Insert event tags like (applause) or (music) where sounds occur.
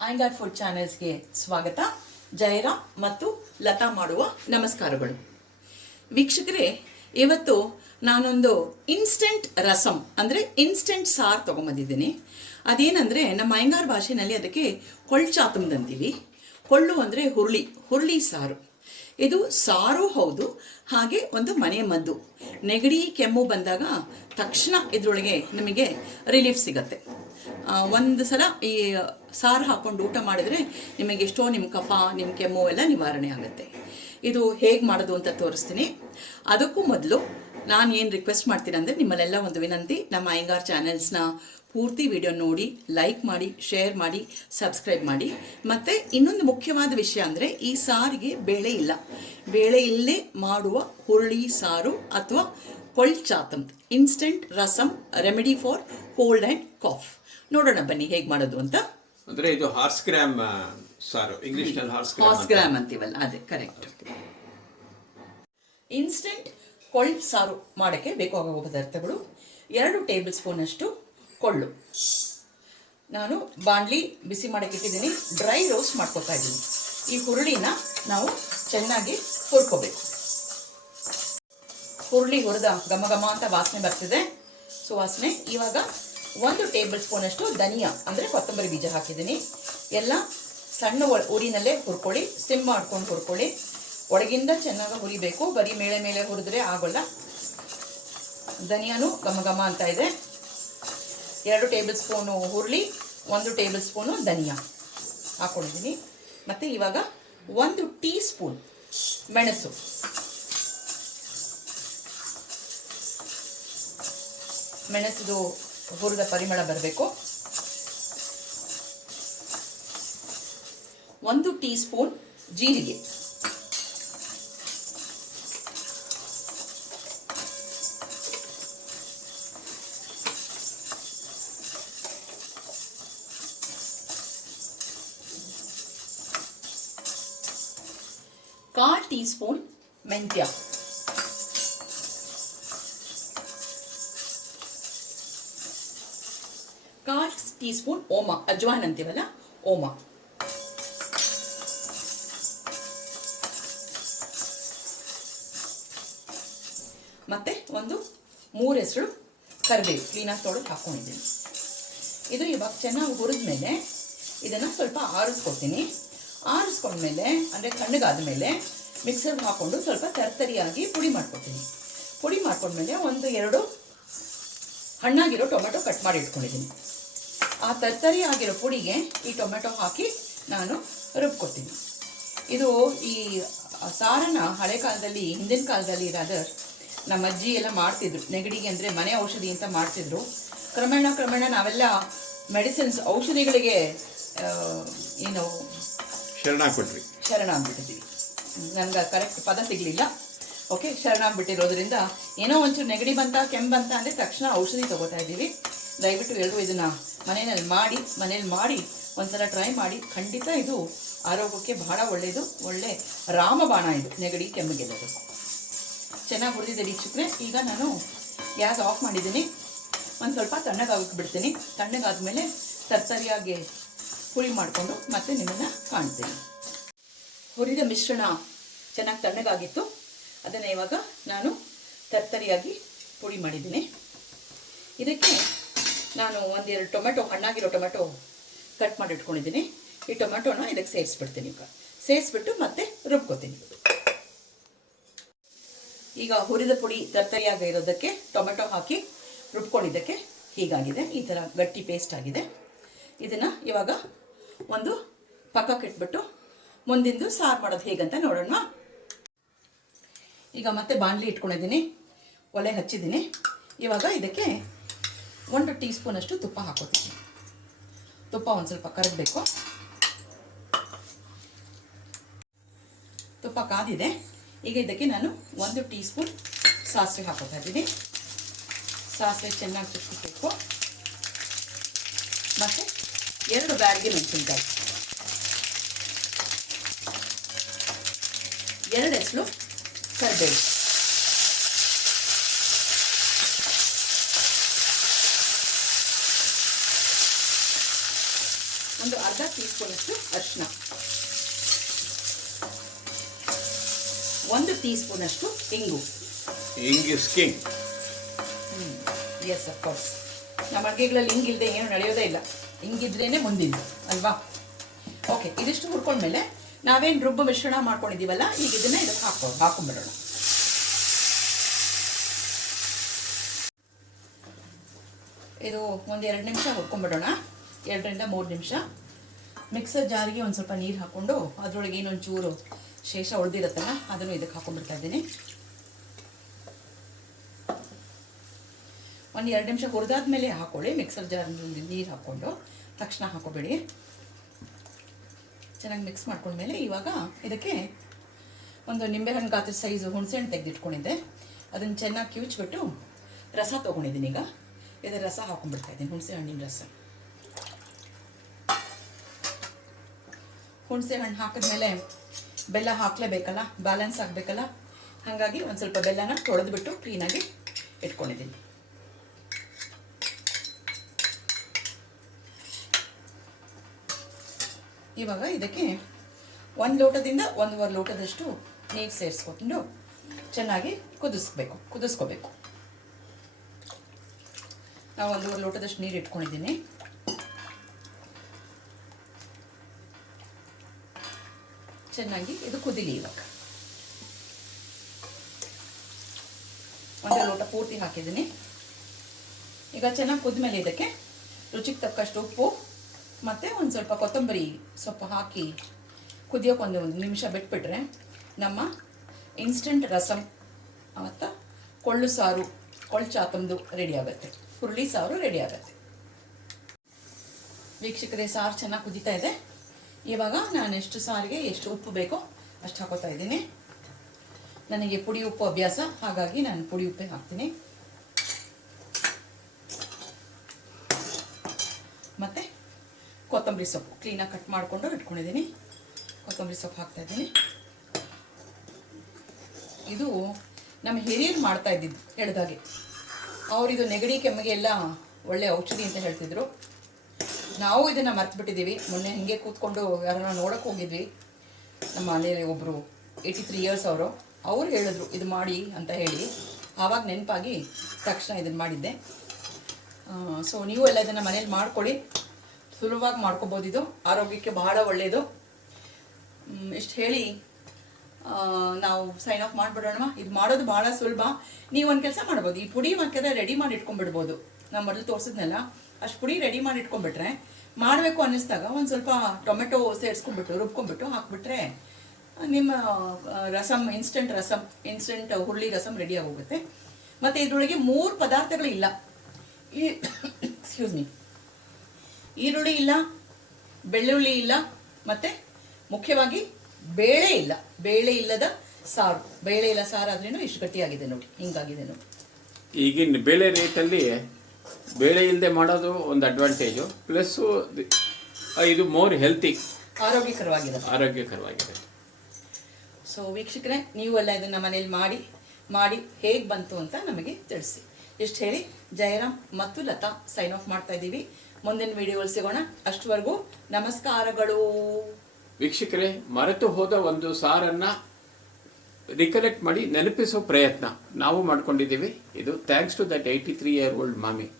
ಆಂಗಾರ್ food ಚಾನೆಲ್ಸ್ಗೆ ಸ್ವಾಗತ. ಜಯರಾಮ್ ಮತ್ತು ಲತಾ ಮಾಡುವ ನಮಸ್ಕಾರಗಳು. ವೀಕ್ಷಕರೇ, ಇವತ್ತು ನಾನೊಂದು ಇನ್ಸ್ಟೆಂಟ್ ರಸಂ, ಅಂದರೆ ಇನ್ಸ್ಟೆಂಟ್ ಸಾರು ತೊಗೊಂಬಂದಿದ್ದೀನಿ. ಅದೇನಂದರೆ, ನಮ್ಮ ಅಯ್ಯಂಗಾರ್ ಭಾಷೆನಲ್ಲಿ ಅದಕ್ಕೆ ಕೊಳ್ಚಾತುಮ್ದು ಅಂತೀವಿ. ಕೊಳ್ಳು ಅಂದರೆ ಹುರುಳಿ ಹುರುಳಿ ಸಾರು. ಇದು ಸಾರು ಹೌದು, ಹಾಗೆ ಒಂದು ಮನೆ ಮದ್ದು. ನೆಗಡಿ ಕೆಮ್ಮು ಬಂದಾಗ ತಕ್ಷಣ ಇದರೊಳಗೆ ನಮಗೆ ರಿಲೀಫ್ ಸಿಗತ್ತೆ. ಒಂದು ಸಲ ಈ ಸಾರು ಹಾಕೊಂಡು ಊಟ ಮಾಡಿದರೆ ನಿಮಗೆ ಎಷ್ಟೋ ನಿಮ್ಮ ಕಫ ನಿಮ್ಮ ಕೆಮ್ಮು ಎಲ್ಲ ನಿವಾರಣೆ ಆಗುತ್ತೆ. ಇದು ಹೇಗೆ ಮಾಡೋದು ಅಂತ ತೋರಿಸ್ತೀನಿ. ಅದಕ್ಕೂ ಮೊದಲು ನಾನು ಏನು ರಿಕ್ವೆಸ್ಟ್ ಮಾಡ್ತೀನಿ ಅಂದರೆ ನಿಮ್ಮಲ್ಲೆಲ್ಲ ಒಂದು ವಿನಂತಿ ನಮ್ಮ ಅಯ್ಯಂಗಾರ್ ಚಾನೆಲ್ಸ್ನ ಪೂರ್ತಿ ವಿಡಿಯೋ ನೋಡಿ ಲೈಕ್ ಮಾಡಿ ಶೇರ್ ಮಾಡಿ ಸಬ್ಸ್ಕ್ರೈಬ್ ಮಾಡಿ. ಮತ್ತು ಇನ್ನೊಂದು ಮುಖ್ಯವಾದ ವಿಷಯ ಅಂದರೆ ಈ ಸಾರಿಗೆ ಬೇಳೆ ಇಲ್ಲ. ಬೇಳೆ ಇಲ್ಲೇ ಮಾಡುವ ಹುರುಳಿ ಸಾರು ಅಥವಾ ಕೊಳ್ಚಾತಂ instant rasam remedy for cold and cough ನೋಡೋಣ ಬನ್ನಿ ಹೇಗೆ ಮಾಡೋದು ಅಂತ. ಅಂದರೆ ಇದು ಹಾರ್ಸ್ ಗ್ರಾಮ್ ಸಾರು. ಇಂಗ್ಲಿಷ್ನಲ್ಲಿ ಹಾರ್ಸ್ ಗ್ರಾಮ್ ಅಂತೀವಲ್ಲ ಅದೇ ಕರೆಕ್ಟ್ ಇನ್ಸ್ಟೆಂಟ್ ಕೊಳ್ ಸಾರು ಮಾಡೋಕ್ಕೆ ಬೇಕಾಗುವ ಪದಾರ್ಥಗಳು ಎರಡು ಟೇಬಲ್ ಸ್ಪೂನಷ್ಟು ಕೊಳ್ಳು. ನಾನು ಬಾಂಡ್ಲಿ ಬಿಸಿ ಮಾಡಕ್ಕೆ ಇಟ್ಟಿದ್ದೀನಿ. ಡ್ರೈ ರೋಸ್ಟ್ ಮಾಡ್ಕೊತಾ ಇದ್ದೀನಿ. ಈ ಹುರುಳಿನ ನಾವು ಚೆನ್ನಾಗಿ ಹುರ್ಕೋಬೇಕು. ಹುರುಳಿ ಹುರಿದ ಘಮ ಘಮ ಅಂತ ವಾಸನೆ ಬರ್ತಿದೆ. ಸುವಾಸನೆ. ಇವಾಗ ಒಂದು ಟೇಬಲ್ ಸ್ಪೂನಷ್ಟು ಧನಿಯಾ, ಅಂದರೆ ಕೊತ್ತಂಬರಿ ಬೀಜ ಹಾಕಿದ್ದೀನಿ. ಎಲ್ಲ ಸಣ್ಣ ಉರಿನಲ್ಲೇ ಹುರ್ಕೊಳ್ಳಿ. ಸಿಮ್ ಮಾಡ್ಕೊಂಡು ಹುರ್ಕೊಳ್ಳಿ. ಒಳಗಿಂದ ಚೆನ್ನಾಗಿ ಹುರಿಬೇಕು. ಬರೀ ಮೇಲೆ ಮೇಲೆ ಹುರಿದ್ರೆ ಆಗೋಲ್ಲ. ಧನಿಯಾನು ಘಮ ಘಮ ಅಂತ ಇದೆ. ಎರಡು ಟೇಬಲ್ ಸ್ಪೂನು ಹುರುಳಿ, ಒಂದು ಟೇಬಲ್ ಸ್ಪೂನು ಧನಿಯಾ ಹಾಕ್ಕೊಂಡಿದ್ದೀನಿ ಮತ್ತು ಇವಾಗ ಒಂದು ಟೀ ಸ್ಪೂನ್ ಮೆಣಸು. ಮೆಣಸಿದು ಹುರಿದ ಪರಿಮಳ ಬರಬೇಕು. ಒಂದು ಟೀ ಸ್ಪೂನ್ ಜೀರಿಗೆ. ಕಾಲ್ ಟೀ ಸ್ಪೂನ್ ಮೆಂತ್ಯ. ಕಾಲ್ ಟೀ ಸ್ಪೂನ್ ಓಮ ಅಜ್ವಾನ್ ಅಂತೀವಲ್ಲ ಓಮ. ಮತ್ತೆ ಒಂದು ಮೂರು ಹೆಸರು ಕರಿಬೇವು. ಕ್ಲೀನಾಗಿ ತೊಳೆದು ಹಾಕ್ಕೊಂಡಿದ್ದೀನಿ ಇದು ಇವಾಗ ಚೆನ್ನಾಗಿ ಹುರಿದ್ಮೇಲೆ ಇದನ್ನು ಸ್ವಲ್ಪ ಆರಿಸ್ಕೊತೀನಿ ಆರಿಸ್ಕೊಂಡ್ಮೇಲೆ ಅಂದರೆ ತಣ್ಣಗಾದ ಮೇಲೆ ಮಿಕ್ಸರ್ಗೆ ಹಾಕ್ಕೊಂಡು ಸ್ವಲ್ಪ ತರ್ತರಿಯಾಗಿ ಪುಡಿ ಮಾಡ್ಕೊತೀನಿ. ಪುಡಿ ಮಾಡ್ಕೊಂಡ್ಮೇಲೆ ಒಂದು ಎರಡು ಹಣ್ಣಾಗಿರೋ ಟೊಮೆಟೊ ಕಟ್ ಮಾಡಿ ಇಟ್ಕೊಂಡಿದ್ದೀನಿ. ಆ ತರ್ತರಿ ಆಗಿರೋ ಪುಡಿಗೆ ಈ ಟೊಮೆಟೊ ಹಾಕಿ ನಾನು ರುಬ್ಕೊತೀನಿ. ಇದು ಈ ಸಾರನ ಹಳೆ ಕಾಲದಲ್ಲಿ, ಹಿಂದಿನ ಕಾಲದಲ್ಲಿ ರಾದರ್ ನಮ್ಮ ಅಜ್ಜಿ ಎಲ್ಲ ಮಾಡ್ತಿದ್ರು. ನೆಗಡಿಗೆ ಅಂದರೆ ಮನೆ ಔಷಧಿ ಅಂತ ಮಾಡ್ತಿದ್ರು. ಕ್ರಮೇಣ ಕ್ರಮೇಣ ನಾವೆಲ್ಲ ಮೆಡಿಸಿನ್ಸ್ ಔಷಧಿಗಳಿಗೆ ಏನು ಶರಣಾಗ್ಬಿಟ್ರಿ. ಶರಣ ಆಗ್ಬಿಟ್ಟಿದ್ದೀವಿ ನನಗೆ ಕರೆಕ್ಟ್ ಪದ ಸಿಗಲಿಲ್ಲ. ಓಕೆ ಶರಣ ಆಗ್ಬಿಟ್ಟಿರೋದ್ರಿಂದ ಏನೋ ಒಂಚೂರು ನೆಗಡಿ ಬಂತ, ಕೆಮ್ಮು ಬಂತ ಅಂದರೆ ತಕ್ಷಣ ಔಷಧಿ ತಗೋತಾ ಇದ್ದೀವಿ. ದಯವಿಟ್ಟು ಎಲ್ಲರೂ ಇದನ್ನು ಮನೆಯಲ್ಲಿ ಮಾಡಿ ಮನೇಲಿ ಮಾಡಿ, ಒಂದ್ಸಲ ಟ್ರೈ ಮಾಡಿ. ಖಂಡಿತ ಇದು ಆರೋಗ್ಯಕ್ಕೆ ಬಹಳ ಒಳ್ಳೆಯದು ಒಳ್ಳೆ ರಾಮಬಾಣ ಇದು, ನೆಗಡಿ ಕೆಮ್ಮಿಗೆಲ್ಲದು ಚೆನ್ನಾಗಿ ಹುರಿದಿದೆ ವೀಕ್ಷಕರೆ. ಈಗ ನಾನು ಗ್ಯಾಸ್ ಆಫ್ ಮಾಡಿದ್ದೀನಿ. ಒಂದು ಸ್ವಲ್ಪ ತಣ್ಣಗಾಗಕ್ಕೆ ಬಿಡ್ತೀನಿ. ತಣ್ಣಗಾದ ಮೇಲೆ ತರ್ತರಿಯಾಗಿ ಪುಳಿ ಮಾಡಿಕೊಂಡು ಮತ್ತೆ ನಿಮ್ಮನ್ನು ಕಾಣ್ತೀನಿ. ಹುರಿದ ಮಿಶ್ರಣ ಚೆನ್ನಾಗಿ ತಣ್ಣಗಾಗಿತ್ತು. ಅದನ್ನು ಇವಾಗ ನಾನು ತರ್ತರಿಯಾಗಿ ಪುಡಿ ಮಾಡಿದ್ದೀನಿ. ಇದಕ್ಕೆ ನಾನು ಒಂದೆರಡು ಟೊಮೆಟೊ, ಹಣ್ಣಾಗಿರೋ ಟೊಮೆಟೊ ಕಟ್ ಮಾಡಿ ಇಟ್ಕೊಂಡಿದ್ದೀನಿ ಈ ಟೊಮೆಟೊನ ಇದಕ್ಕೆ ಸೇರಿಸ್ಬಿಡ್ತೀನಿ ಈಗ. ಸೇರಿಸ್ಬಿಟ್ಟು ಮತ್ತೆ ರುಬ್ಕೋತೀನಿ. ಈಗ ಹುರಿದ ಪುಡಿ ತರ್ತರಿಯಾಗಿ ಇರೋದಕ್ಕೆ ಟೊಮೆಟೊ ಹಾಕಿ ರುಬ್ಕೊಂಡಿದ್ದಕ್ಕೆ ಹೀಗಾಗಿದೆ. ಈ ಥರ ಗಟ್ಟಿ ಪೇಸ್ಟ್ ಆಗಿದೆ. ಇದನ್ನು ಇವಾಗ ಒಂದು ಪಕ್ಕಕ್ಕೆ ಇಟ್ಬಿಟ್ಟು ಮುಂದಿಂದು ಸಾರು ಮಾಡೋದು ಹೇಗಂತ ನೋಡೋಣ ಈಗ ಮತ್ತೆ ಬಾಣಲಿ ಇಟ್ಕೊಂಡಿದ್ದೀನಿ, ಒಲೆ ಹಚ್ಚಿದ್ದೀನಿ. ಇವಾಗ ಇದಕ್ಕೆ ಒಂದು ಟೀ ಸ್ಪೂನಷ್ಟು ತುಪ್ಪ ಹಾಕೋತೀನಿ. ತುಪ್ಪ ಒಂದು ಸ್ವಲ್ಪ ಕರಗಬೇಕು. ತುಪ್ಪ ಕಾದಿದೆ. ಈಗ ಇದಕ್ಕೆ ನಾನು ಒಂದು ಟೀ ಸ್ಪೂನ್ ಸಾಸಿವೆ ಹಾಕೋತಾ ಇದ್ದೀನಿ. ಸಾಸಿವೆ ಚೆನ್ನಾಗಿ ಚುಚ್ಚಿಬೇಕು ಮತ್ತು ಎರಡು ಬ್ಯಾಡಿಗೆ ಮೆಣಸಿನ್ಕಾಯಿ. ಎರಡು ಹೆಸರು ಕರಿಬೇವು. ಒಂದು ಅರ್ಧ ಟೀ ಸ್ಪೂನಷ್ಟು ಅರಿಶಿನ ಒಂದು ಟೀ ಸ್ಪೂನಷ್ಟು ಇಂಗು. Hing is king. Yes of course ನಮ್ಮ ಅಡುಗೆಗಳಲ್ಲಿ ಹಿಂಗಿಲ್ಲದೆ ಏನು ನಡೆಯೋದೇ ಇಲ್ಲ. ಹಿಂಗಿದ್ರೇ ಮುಂದಿದ್ದು ಅಲ್ವಾ? ಓಕೆ ಇದಿಷ್ಟು ಹುರ್ಕೊಂಡ್ಮೇಲೆ ನಾವೇನು ರುಬ್ಬು ಮಿಶ್ರಣ ಮಾಡ್ಕೊಂಡಿದ್ದೀವಲ್ಲ, ಈಗ ಇದನ್ನ ಇದಕ್ಕೆ ಹಾಕೋ ಹಾಕೊಂಡ್ಬಿಡೋಣ ಇದು ಒಂದು ಎರಡು ನಿಮಿಷ ಹುರ್ಕೊಂಡ್ಬಿಡೋಣ ಎರಡರಿಂದ ಮೂರು ನಿಮಿಷ. ಮಿಕ್ಸರ್ ಜಾರಿಗೆ ಒಂದು ಸ್ವಲ್ಪ ನೀರು ಹಾಕ್ಕೊಂಡು ಅದರೊಳಗೆ ಏನೊಂದು ಚೂರು ಶೇಷ ಉಳಿದಿರುತ್ತಲ್ಲ, ಅದನ್ನು ಇದಕ್ಕೆ ಹಾಕೊಂಡ್ಬಿಡ್ತಾ ಇದ್ದೀನಿ. ಒಂದು ಎರಡು ನಿಮಿಷ ಹುರಿದಾದ್ಮೇಲೆ ಹಾಕೊಳ್ಳಿ. ಮಿಕ್ಸರ್ ಜಾರ್ನಲ್ಲಿ ನೀರು ಹಾಕ್ಕೊಂಡು ತಕ್ಷಣ ಹಾಕೋಬೇಡಿ. ಚೆನ್ನಾಗಿ ಮಿಕ್ಸ್ ಮಾಡ್ಕೊಂಡ್ಮೇಲೆ ಇವಾಗ ಇದಕ್ಕೆ ಒಂದು ನಿಂಬೆಹಣ್ಣು ಗಾತ್ರದ ಸೈಜು ಹುಣಸೆಹಣ್ಣು ತೆಗೆದಿಟ್ಕೊಂಡಿದ್ದೆ. ಅದನ್ನು ಚೆನ್ನಾಗಿ ಕಿವುಚ್ಬಿಟ್ಟು ರಸ ತೊಗೊಂಡಿದ್ದೀನಿ ಈಗ. ಇದರ ರಸ ಹಾಕೊಂಡ್ಬಿಡ್ತಾ ಇದ್ದೀನಿ ಹುಣಸೆ ಹಣ್ಣಿನ ರಸ. ಹುಣಸೆ ಹಣ್ಣು ಹಾಕಿದ್ಮೇಲೆ ಬೆಲ್ಲ ಹಾಕಲೇಬೇಕಲ್ಲ ಬ್ಯಾಲೆನ್ಸ್ ಆಗಬೇಕಲ್ಲ? ಹಾಗಾಗಿ ಒಂದು ಸ್ವಲ್ಪ ಬೆಲ್ಲನ ತೊಳೆದ್ಬಿಟ್ಟು ಕ್ಲೀನಾಗಿ ಇಟ್ಕೊಂಡಿದ್ದೀನಿ. ಇವಾಗ ಇದಕ್ಕೆ ಒಂದು ಲೋಟದಿಂದ ಒಂದೂವರೆ ಲೋಟದಷ್ಟು ನೀರು ಸೇರಿಸ್ಕೊಂಡು ಚೆನ್ನಾಗಿ ಕುದಿಸ್ಬೇಕು, ಕುದಿಸ್ಕೋಬೇಕು. ನಾವು ಒಂದೂವರೆ ಲೋಟದಷ್ಟು ನೀರು ಇಟ್ಕೊಂಡಿದ್ದೀನಿ. ಚೆನ್ನಾಗಿ ಇದು ಕುದಿಲಿ ಇವಾಗ. ಒಂದು ಲೋಟ ಪೂರ್ತಿ ಹಾಕಿದ್ದೀನಿ. ಈಗ ಚೆನ್ನಾಗಿ ಕುದ್ಮೇಲೆ ಇದಕ್ಕೆ ರುಚಿಗೆ ತಕ್ಕಷ್ಟು ಉಪ್ಪು ಮತ್ತು ಒಂದು ಸ್ವಲ್ಪ ಕೊತ್ತಂಬರಿ ಸೊಪ್ಪು ಹಾಕಿ ಕುದಿಯೋಕೆ ಒಂದು ಒಂದು ನಿಮಿಷ ಬಿಟ್ಬಿಟ್ರೆ ನಮ್ಮ ಇನ್ಸ್ಟೆಂಟ್ ರಸಮ್ ಮತ್ತು ಕೊಳ್ಳು ಸಾರು, ಕೊಳ್ಳು ಚಾತಂದು ರೆಡಿ ಆಗುತ್ತೆ. ಹುರುಳಿ ಸಾರು ರೆಡಿ ಆಗುತ್ತೆ. ವೀಕ್ಷಕರೇ, ಸಾರು ಚೆನ್ನಾಗಿ ಕುದೀತಾ ಇದೆ. ಇವಾಗ ನಾನು ಎಷ್ಟು ಸಾರಿಗೆ ಎಷ್ಟು ಉಪ್ಪು ಬೇಕೋ ಅಷ್ಟು ಹಾಕೋತಾ ಇದ್ದೀನಿ. ನನಗೆ ಪುಡಿ ಉಪ್ಪು ಅಭ್ಯಾಸ, ಹಾಗಾಗಿ ನಾನು ಪುಡಿ ಉಪ್ಪೇ ಹಾಕ್ತೀನಿ ಮತ್ತು ಕೊತ್ತಂಬರಿ ಸೊಪ್ಪು ಕ್ಲೀನಾಗಿ ಕಟ್ ಮಾಡಿಕೊಂಡು ಇಟ್ಕೊಂಡಿದ್ದೀನಿ. ಕೊತ್ತಂಬರಿ ಸೊಪ್ಪು ಹಾಕ್ತಾ ಇದ್ದೀನಿ. ಇದು ನಮ್ಮ ಹಿರಿಯರು ಮಾಡ್ತಾ ಇದ್ದಿದ್ದು ಎಳ್ದಾಗೆ ಅವರಿದು ನೆಗಡಿ, ಕೆಮ್ಮಿಗೆ ಎಲ್ಲ ಒಳ್ಳೆ ಔಷಧಿ ಅಂತ ಹೇಳ್ತಿದ್ರು. ನಾವು ಇದನ್ನು ಮರ್ತ್ಬಿಟ್ಟಿದ್ದೀವಿ. ಮೊನ್ನೆ ಹಿಂಗೆ ಕೂತ್ಕೊಂಡು ಯಾರನ್ನ ನೋಡೋಕೆ ಹೋಗಿದ್ವಿ. ನಮ್ಮ ಮನೆಯಲ್ಲಿ ಒಬ್ಬರು ಏಯ್ಟಿ ತ್ರೀ ಇಯರ್ಸ್ ಅವರು. ಅವ್ರು ಹೇಳಿದ್ರು, ಇದು ಮಾಡಿ ಅಂತ ಹೇಳಿ. ಆವಾಗ ನೆನಪಾಗಿ ತಕ್ಷಣ ಇದನ್ನು ಮಾಡಿದ್ದೆ. ಸೊ ನೀವು ಎಲ್ಲ ಇದನ್ನು ಮನೇಲಿ ಮಾಡ್ಕೊಳ್ಳಿ. ಸುಲಭವಾಗಿ ಮಾಡ್ಕೋಬೋದು ಇದು. ಆರೋಗ್ಯಕ್ಕೆ ಬಹಳ ಒಳ್ಳೆಯದು ಇಷ್ಟು ಹೇಳಿ ನಾವು ಸೈನ್ ಆಫ್ ಮಾಡಿಬಿಡೋಣ ಇದು ಮಾಡೋದು ಭಾಳ ಸುಲಭ. ನೀವು ಒಂದು ಕೆಲಸ ಮಾಡ್ಬೋದು. ಈ ಪುಡಿ ಹಾಕಿದ್ರೆ ರೆಡಿ ಮಾಡಿ ಇಟ್ಕೊಂಡ್ಬಿಡ್ಬೋದು. ನಾನು ಮೊದಲು ತೋರಿಸಿದ್ನಲ್ಲ, ಅಷ್ಟು ಪುಡಿ ರೆಡಿ ಮಾಡಿ ಇಟ್ಕೊಂಡ್ಬಿಟ್ರೆ ಮಾಡಬೇಕು ಅನ್ನಿಸ್ದಾಗ ಒಂದು ಸ್ವಲ್ಪ ಟೊಮೆಟೊ ಸೇರಿಸ್ಕೊಂಡ್ಬಿಟ್ಟು, ರುಬ್ಕೊಂಡ್ಬಿಟ್ಟು ಹಾಕ್ಬಿಟ್ರೆ, ನಿಮ್ಮ ರಸಮ್ ಇನ್ಸ್ಟೆಂಟ್ ರಸಮ್ ಇನ್ಸ್ಟೆಂಟ್ ಹುರುಳಿ ರಸಮ್ ರೆಡಿ ಆಗೋಗುತ್ತೆ. ಮತ್ತು ಇದರೊಳಗೆ ಮೂರು ಪದಾರ್ಥಗಳಿಲ್ಲ. ಈ (coughs) ಎಕ್ಸ್ಕ್ಯೂಸ್ ಮೀ ಈರುಳ್ಳಿ ಇಲ್ಲ ಬೆಳ್ಳುಳ್ಳಿ ಇಲ್ಲ ಮತ್ತು ಮುಖ್ಯವಾಗಿ ಬೇಳೆ ಇಲ್ಲ. ಬೇಳೆ ಇಲ್ಲದ ಸಾರು. ಬೇಳೆ ಇಲ್ಲ ಸಾರು ಆದ್ರೂ ಇಷ್ಟು ಗಟ್ಟಿಯಾಗಿದೆ ನೋಡಿ. ಹಿಂಗಾಗಿದೆ ನೋಡಿ. ಈಗಿನ ಬೇಳೆ ರೇಟಲ್ಲಿ ಬೇಳೆ ಇಲ್ಲದೆ ಮಾಡೋದು ಒಂದು ಅಡ್ವಾಂಟೇಜು ಪ್ಲಸ್ಸು ಇದು ಮೋರ್ ಹೆಲ್ತಿ ಆರೋಗ್ಯಕರವಾಗಿದೆ. ಆರೋಗ್ಯಕರವಾಗಿದೆ. ಸೊ ವೀಕ್ಷಕರೇ ನೀವು ಎಲ್ಲ ಇದನ್ನು ಮನೇಲಿ ಮಾಡಿ ಮಾಡಿ ಹೇಗೆ ಬಂತು ಅಂತ ನಮಗೆ ತಿಳಿಸಿ. ಇಷ್ಟು ಹೇಳಿ ಜಯರಾಮ್ ಮತ್ತು ಲತಾ ಸೈನ್ ಆಫ್ ಮಾಡ್ತಾ ಇದ್ದೀವಿ. ಮುಂದಿನ ವಿಡಿಯೋಲ್ಲಿ ಸಿಗೋಣ. ಅಷ್ಟವರೆಗೂ ನಮಸ್ಕಾರಗಳು. ವೀಕ್ಷಕರೇ, ಮರೆತು ಹೋದ ಒಂದು ಸಾರನ್ನ ರಿಕಲೆಕ್ಟ್ ಮಾಡಿ ನೆನಪಿಸೋ ಪ್ರಯತ್ನ ನಾವು ಮಾಡ್ಕೊಂಡಿದ್ದೀವಿ. ಇದು thanks to that eighty three year old Mami